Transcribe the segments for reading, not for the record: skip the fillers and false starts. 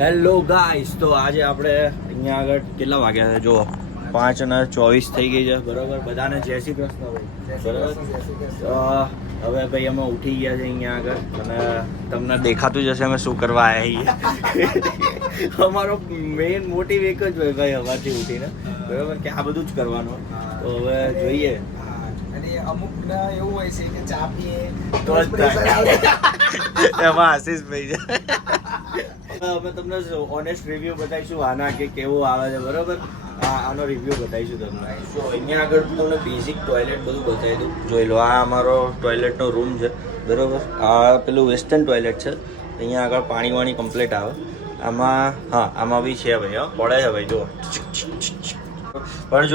Hello guys, તો આજે આપણે અહીંયા આગળ કેટલા વાગ્યા છે? જો 5:24 થઈ ગઈ છે, બરોબર. બધાને જય શ્રી કૃષ્ણ ભાઈ, બરોબર. હવે ભાઈ અમે ઉઠી ગયા છે અહીંયા આગળ, અને તમને દેખાતું જ હશે અમે શું કરવા આવ્યા છીએ. અમારો મેઇન મોટિવ એક જ હોય ભાઈ, હવારથી ઉઠીને, બરોબર, કે આ બધું જ કરવાનું. તો હવે જોઈએ. અમુક એવું હોય છે કે ચા પીએ તો એમાં આશીષભાઈ છે. અમે તમને ઓનેસ્ટ રિવ્યુ બતાવીશું આના કે કેવું આવે છે, બરોબર. આનો રિવ્યુ બતાવીશું તમને. તો અહીંયા આગળ તમને બેઝિક ટોયલેટ બધું બતાવી દઉં. જોઈ લો, આ અમારો ટોયલેટનો રૂમ છે, બરોબર. આ પેલું વેસ્ટર્ન ટોયલેટ છે. અહીંયા આગળ પાણી વાણી કમ્પ્લીટ આવે. આમાં હા, આમાં બી છે ભાઈ, હા પડે છે ભાઈ, જુઓ. પણ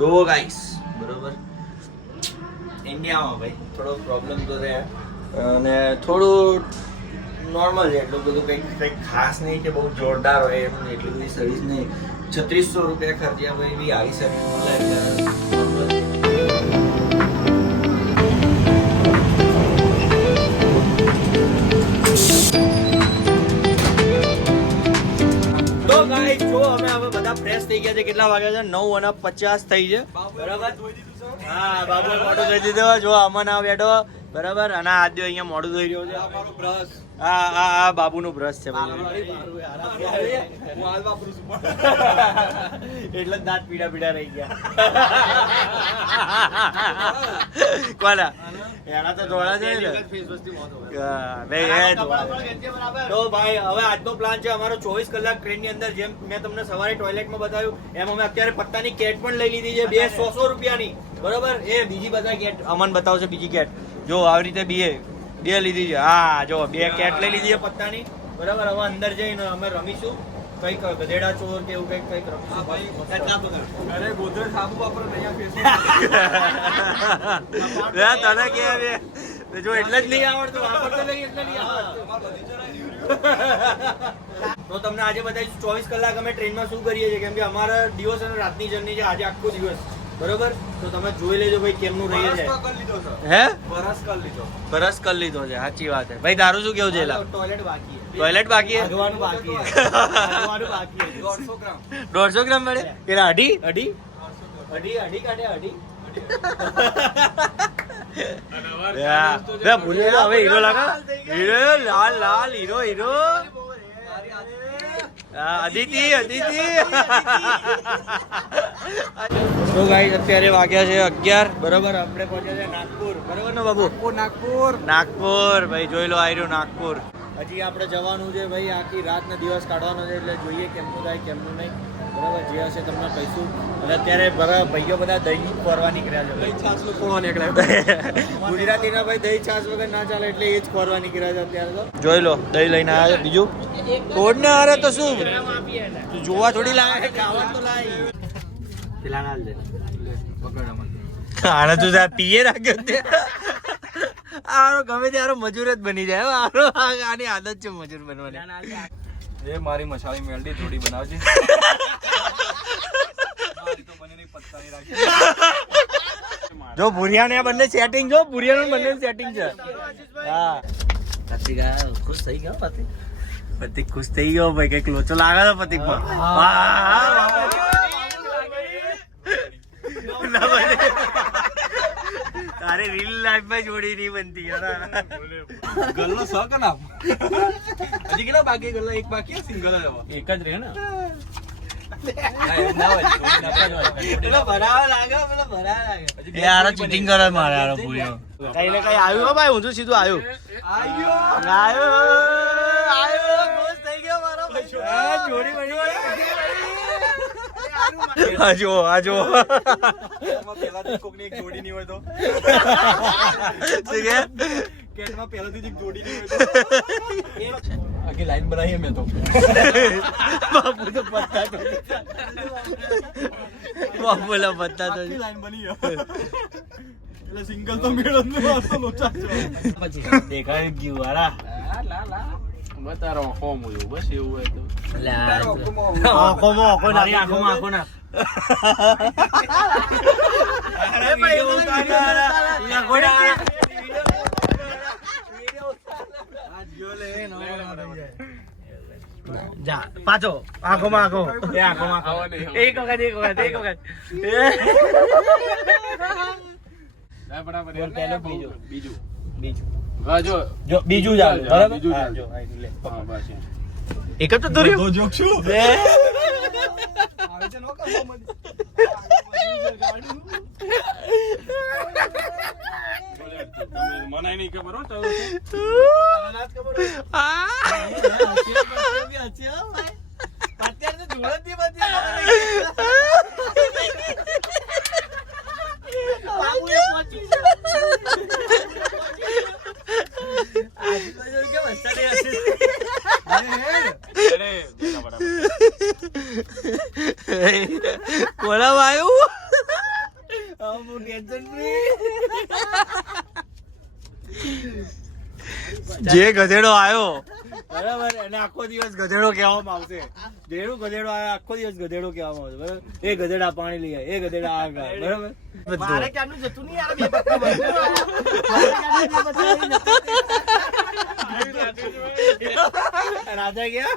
જુઓ ગાઈસ, બરોબર. ઇન્ડિયામાં ભાઈ થોડો પ્રોબ્લેમ તો રહે, અને થોડું નોર્મલ છે, એટલું બધું કંઈક ખાસ નહીં કે બહુ જોરદાર હોય એમ, એટલી બધી સર્વિસ નહીં. 3600 રૂપિયા ખર્ચ્યા ભાઈ બી આવી સર્વિસ મળે. તો ગાઈસ જો અમે હવે બધા ફ્રેશ થઈ ગયા છે. કેટલા વાગ્યા છે? 9:50 થઈ છે, બરાબર. હા, બાબુ મોટું થઈ દીધું. જો અમન આ બેઠો, બરાબર. અને આદ્યો અહીંયા મોડું થઈ રહ્યો છે. અમારો બ્રશ, આ બાબુનું બ્રશ છે ભાઈ. એટલે જ દાંત પીડા રહી ગયા. કોના એના તો ધોળા છે ને. તો ભાઈ હવે આજનો પ્લાન છે અમારો 24 કલાક ટ્રેનની અંદર. જેમ મેં તમને સવારે ટોયલેટમાં બતાવ્યું એમ અમે અત્યારે પત્તાની કેટ પણ લઈ લીધી છે, 200 રૂપિયાની, બરોબર. એ બીજી બધા કેટ અમન બતાવશે. બીજી કેટ જો આવી રીતે બે લીધી છે. હા જો 2 કેટ લઈ લીધી છે પત્તાની, બરાબર. હવે અંદર જઈને અમે રમીશું કઈક ગધેડા ચોર કે એવું કઈક રમીશું. ગોદરેજ સાબુ વાપરો તને કે જો એટલે જ નહીં આવડતું, વાપરતો નહીં એટલે નહીં આવડતું. તો તમને આજે બતાવીશું 24 કલાક અમે ટ્રેનમાં શું કરીએ છીએ, કેમ કે અમારા દિવસ અને રાતની જર્ની છે આજે, આખો દિવસ, બરોબર. તો તમે જોઈ લેજો ભાઈ કેમનું રહીએ છે. હે બરસ કરી લીધો છે, સાચી વાત છે ભાઈ. તારું શું કેવું છે? ટોયલેટ બાકી છે, ટોયલેટ બાકી છે, આગવાનું બાકી છે, આગવાનું બાકી છે. 150 ગ્રામ મળે કે અઢી કાઢે અઢી. હવે હીરો લાગે, હીરો લાલ હીરો. અદિતિ તો ગાઈસ અત્યારે વાગ્યા છે 11, બરોબર. આપણે પહોંચ્યા છે નાગપુર, બરોબર ને બાબુ? નાગપુર ભાઈ જોઈ લો, આવી રહ્યું નાગપુર. હજી આપણે જવાનું છે ભાઈ, આખી રાત ને દિવસ કાઢવાનો છે, એટલે જોઈએ કેમનું થાય કેમનું નહીં, બરાબર. જે હશે તમને કહીશું. અને અત્યારે ભાઈઓ બધા દહીં ખોરવા નીકળ્યા છે. દહીં છાસ ખોરવા નીકળ્યા. ગુજરાતીના ભાઈ દહીં છાસ વગર ના ચાલે, એટલે એ જ ખોરવા નીકળ્યા છે અત્યારે. તો જોઈ લો, દહીં લઈને આવ્યા છે. બીજું કોડ ને અરે તો શું જોવા થોડી લાગે, ખાવાનું તો લાય. પેલા ના લે આને તું પીએ રાખ્યો તે. આરો ગમે ત્યારે મજૂર જ બની જાય. આરો આની આદત છે મજૂર બનવાની. એ મારી મસાલી મેલડી થોડી બનાવજે. જો ભુરિયા ને બંને સેટિંગ, જો ભુરિયા નું બંને સેટિંગ છે. હા ખુશ થઈ ગયો પતિક ખુશ થઈ ગયો ભાઈ. કઈક લોચો લાગે છે પતિક પર. તારે રીલ લાઈફ માં જોડી નહીં બનતી ગલ્લો સો કે ના હજી કેટલા બાકી? ગલ્લો એક બાકી, સિંગલ એક જ રહે ને. ચીટિંગ કરે મારે ભૂલ્યો. કઈ ને કઈ આવ્યું હો ભાઈ, ઊંધું સીધું આવ્યું. ખુશ થઈ ગયો મારો જોડી બની. આ જો પેલા કોકની એક જોડી નહીં હોય તો કેટમાં પહેલાથી જ એક જોડી નહીં હોય તો આખી લાઈન બનાવી મેં તો. બાપુ તો પત્તા તો બાપુલા પત્તા તો લાઈન બની એટલે સિંગલ તો મેળો જ નહીં, લોચા પછી દેખાય ગયું વાળા. બતારો હોમ હોય બસ એવું હોય તો. આંખો ના અરે ભાઈ જા પાછો આંખોમાં આંખો એ આંખોમાં આવો આંખો નહીં. એક વખત જાય ફટાફટ. બોલ, પહેલું, બીજું. બીજું. બીજું હા, જો. જો બીજું ચાલુ બીજું બરાબર બીજું હા, ચાલુ. જો આ લે. હા, બસ એમ. એક જ તો દોર્યું જોક શું? બે મને નહીં ખબર હો, તારું અરે, બરાબર. કોળા આવ્યું જે ગધેડો આવ્યો બરાબર અને આખો દિવસ ગધેડો કહેવામાં આવશે જેનું ગધેડો આવ્યો આખો દિવસ ગધેડો કહેવામાં આવશે બરાબર એ ગધેડા પાણી લઈ આવે એ ગધેડા આ ખાય બરાબર મારે ક્યાંનું જતું નહીં યાર બે પત્તા રાજા ગયા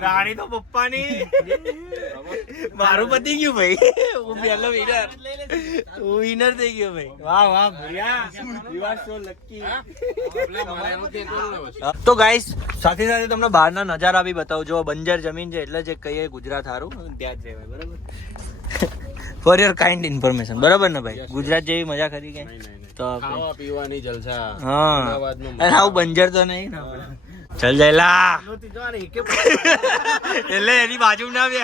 રાણી તો પપ્પાની મારું પતી ગયું ભાઈ હું પહેલો વિનર હું વિનર થઈ ગયો ભાઈ વાહ વાહ ભૈયા યુ આર સો લકી તો ગાઈસ સાથે સાથે તમને બહારના નજારા બી બતાવું જો બંજર જમીન છે એટલે જે કહીએ ગુજરાત સારું ત્યાં જ રહેવાય બરાબર ફોર યોર કાઇન્ડ ઇન્ફોર્મેશન બરાબર ને ભાઈ ગુજરાત જેવી મજા ખરી કે તો ખાવા પીવાની જલસા હા અમદાવાદમાં અરે આવું બંજર તો નહીં ને ચલ જયલા એટલે એની બાજુ ના બે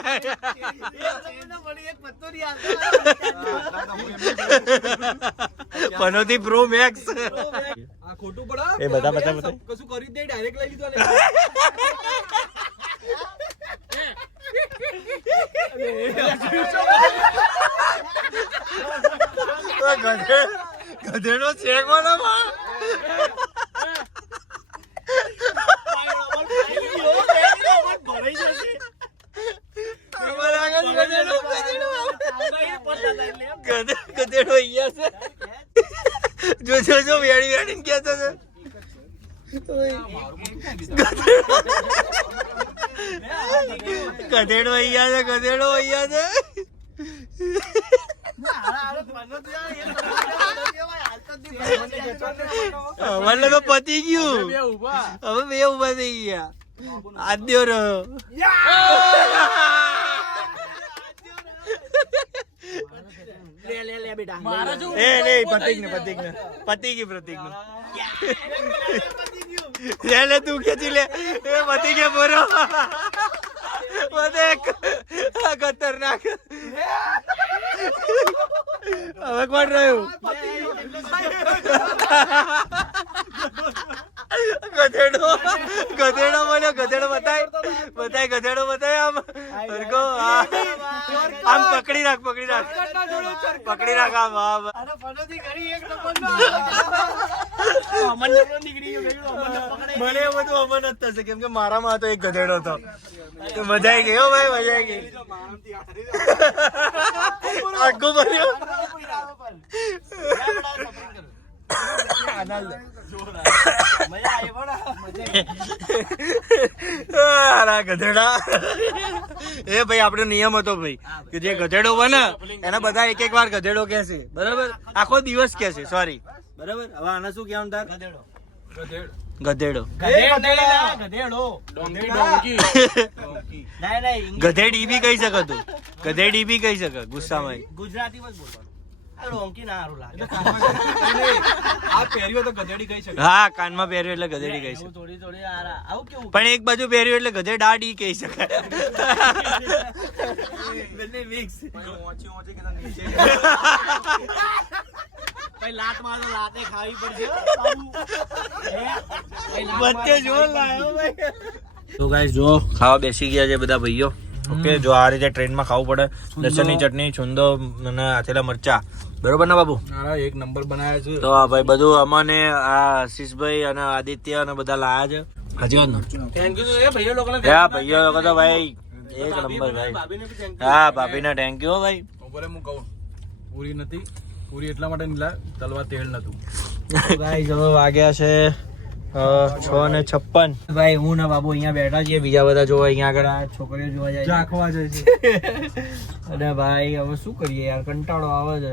પનોતી પ્રો મેક્સ આ ખોટું પડા એ બધા બધા બધા કશું કરી દે ડાયરેક્ટ લઈ લીધો ગધેડો શેકવાનો ગધેડો અહીંયા છે જો જો જો વેડી વેડી કેતો છે ગધેડો અહીંયા છે ગધેડો અહીંયા છે મને તો પતી ગયું હવે બે ઉભા થઈ ગયા આદ્યો રહ્યો પતી ગયું પ્રતિક લે તું ખેંચી લે એ પતી ગયા બોરો ખતરનાક હવે કોણ રહ્યું ગધેડો ગધેડો બોલ્યો ગધેડો બતાય ગધેડો બતાય આમ સરખો આમ પકડી રાખ આમ આમ મને એવું બધું અમન જ થશે કેમ કે મારામાં તો એક ગધેડો હતો તો મજા આવી ગઈ હો ભાઈ મજા આવી ગઈ આખું ભર્યો ગધેડા એ ભાઈ આપણો નિયમ હતો ભાઈ કે જે ગધેડો બને એને બધા એક વાર ગધેડો કહેશે બરાબર આખો દિવસ કહેશે સોરી બરાબર હવે આને શું કહેવાનું તાર ગધેડો ગધેડી બી કહી શકે તું ગધેડી બી કહી શકે ગુસ્સામાં ગુજરાતીમાં જ બોલવાનું હા કાનમાં પહેર્યું એટલે ગધેડી કહી શકે પણ એક બાજુ પહેર્યું એટલે ગધેડાડી કહી શકાય તો ગાઈસ જો ખાવા બેસી ગયા છે બધા ભાઈઓ ઓકે જો આ રીતે ટ્રેનમાં ખાવું પડે લસણની ચટણી છુંદો અને આથેલા મરચા બરોબર ને બાબુ એક નંબર બનાવ્યા છે તો આ ભાઈ બધું અમને આ આશીષભાઈ અને આદિત્ય અને બધા લાયા છે હાજી વાત ને થેન્ક યુ એ ભાઈઓ લોકોને હા ભાઈઓ લોકો તો ભાઈ એક નંબર ભાઈ હા ભાભીને થેન્ક યુ ભાઈ ઉપર હું કહું પૂરી નથી પૂરી એટલા માટે નહીં લાવ્યો તલવા તેલ નતું ગાઈસ હવે વાગ્યા છે 6:56. ભાઈ હું ને બાબુ અહીંયા બેઠા છીએ, બીજા બધા જોવા અહીંયા આગળ આ છોકરીઓ જોવા જાય ઝાંખવા જાય છે. અને ભાઈ હવે શું કરીએ યાર, કંટાળો આવે છે.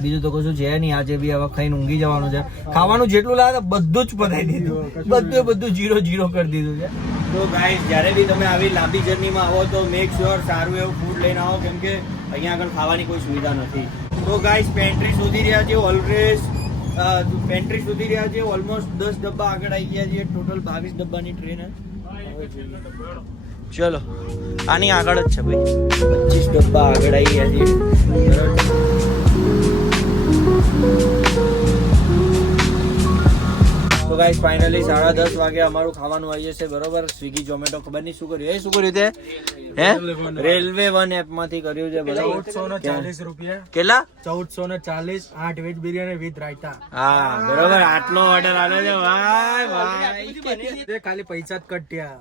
બીજું તો કશું છે નહીં, આજે બી હવે ખાઈને ઊંઘી જવાનું છે. ખાવાનું જેટલું લાગે બધું જ પતાવી દીધું, બધું 0-0 કરી દીધું છે. તો ગાઈસ જ્યારે બી તમે આવી લાંબી જર્નીમાં આવો તો મેક શ્યોર સારું એવું ફૂડ લઈને આવો, કેમ કે અહીંયા આગળ ખાવાની કોઈ સુવિધા નથી. તો ગાઈસ પેન્ટ્રી શોધી રહ્યા છે ઓલમોસ્ટ 10 ડબ્બા આગળ આવી ગયા છે. ટોટલ 22 ડબ્બાની ટ્રેન ચલો આની આગળ જ છે ભાઈ, 25 ડબ્બા આગળ આવી ગયા છે. તો ગાઈસ ફાઇનલી 10:30 વાગે અમારું ખાવાનું આવી જશે, બરોબર. સ્વિગી ઝોમેટો ખબર નહીં શું કર્યું, શું કર્યું તે રેલવે વન એપ માંથી કર્યું છે, બરોબર. 1440 રૂપિયા. કેટલા? 1440, 8 વેજ બિરયાની વિથ રાયતા. હા બરોબર, આટલો ઓર્ડર આવ્યો છે ભાઈ. તે ખાલી પૈસા જ કટ્યા.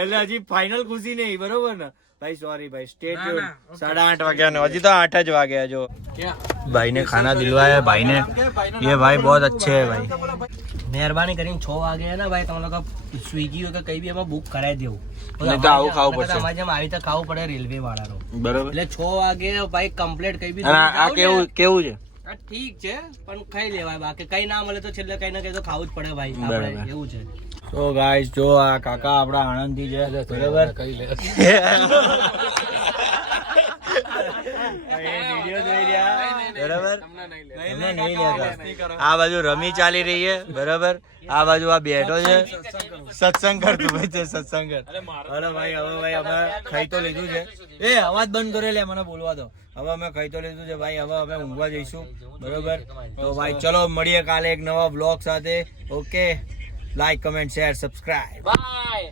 એટલે હજી ફાઇનલ ખુશી નહીં, બરોબર ને ભાઈ? સોરી ભાઈ, સ્ટે ટ્યુન. 8:30 વાગ્યા ને હજી તો 8 જ વાગ્યા. જો भाई ने खाना दिलवाया है, भाई ने, ये भाई बहुत अच्छे है भाई. મહેરબાની કરીને 6 વાગે હે ને ભાઈ તમે લોકો સ્વિગી કે કઈ બી એમાં બુક કરાવી દેવું. નહીં તો આવું ખાવું પડશે. અમારે જેમ આવી રીતે ખાવું પડે રેલવે વાળાનો. બરોબર. એટલે 6 વાગે ભાઈ કમ્પ્લીટ કઈ બી આ કેવું કેવું છે? આ ઠીક છે પણ ખાઈ લેવાય, બાકી કઈ ના મળે તો છેલ્લે કઈ ના કઈ તો ખાવું જ પડે ભાઈ બરાબર. આપણે, એવું છે. તો ગાઈસ જો આ કાકા આપડા આણંદ થી છે, બરોબર. આ બાજુ રમી ચાલી રહી છે, બરોબર. આ બાજુ આ બેઠો છે, સત્સંગ કરતું ભાઈ છે, સત્સંગ કર. અરે ભાઈ હવે ભાઈ અમે ખાઈ તો લીધું છે. એ અવાજ બંધ કરે લે, મને બોલવા દો. હવે અમે ખાઈ તો લીધું છે ભાઈ, હવે અમે ઊંઘવા જઈશું, બરોબર. તો ભાઈ ચલો મળીએ કાલે એક નવા બ્લોગ સાથે. Okay, like comment share subscribe. By.